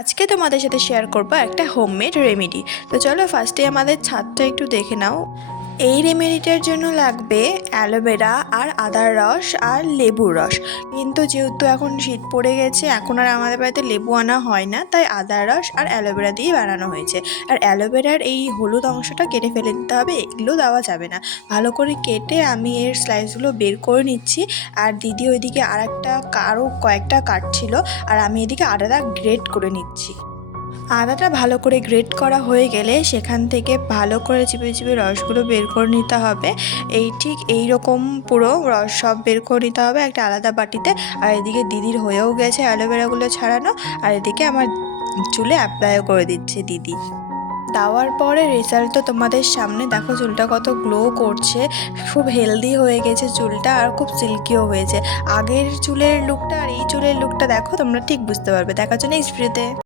আজকে তোমাদের সাথে শেয়ার করব একটা হোমমেড রেমেডি। তো চলো ফার্স্টে আমাদের ছাদটা একটু দেখে নাও। এই রেমেডিটার জন্য লাগবে অ্যালোভেরা আর আদার রস আর লেবুর রস। কিন্তু যেহেতু এখন শীত পড়ে গেছে, এখন আর আমাদের বাড়িতে লেবু আনা হয় না, তাই আদার রস আর অ্যালোভেরা দিয়ে বানানো হয়েছে। আর অ্যালোভেরার এই হলুদ অংশটা কেটে ফেলে দিতে হবে, এগুলো দেওয়া যাবে না। ভালো করে কেটে আমি এর স্লাইসগুলো বের করে নিচ্ছি। আর দিদি ওইদিকে আরও কয়েকটা কাটছিল, আর আমি এদিকে আদাটা গ্রেট করে নিচ্ছি। আদাটা ভালো করে গ্রেট করা হয়ে গেলে সেখান থেকে ভালো করে চিপে চিপে রসগুলো বের করে নিতে হবে। ঠিক এই রকম পুরো রস সব বের করে নিতে হবে একটা আলাদা বাটিতে। আর এদিকে দিদির হয়েও গেছে অ্যালোভেরাগুলো ছাড়ানো, আর এদিকে আমার চুলে অ্যাপ্লাইও করে দিচ্ছে দিদি। দেওয়ার পরে রেজাল্ট তো তোমাদের সামনে, দেখো চুলটা কত গ্লো করছে, খুব হেলদি হয়ে গেছে চুলটা, আর খুব সিল্কিও হয়েছে। আগের চুলের লুকটা আর এই চুলের লুকটা দেখো, তোমরা ঠিক বুঝতে পারবে। দেখার জন্য নেক্সট ভিডিওতে।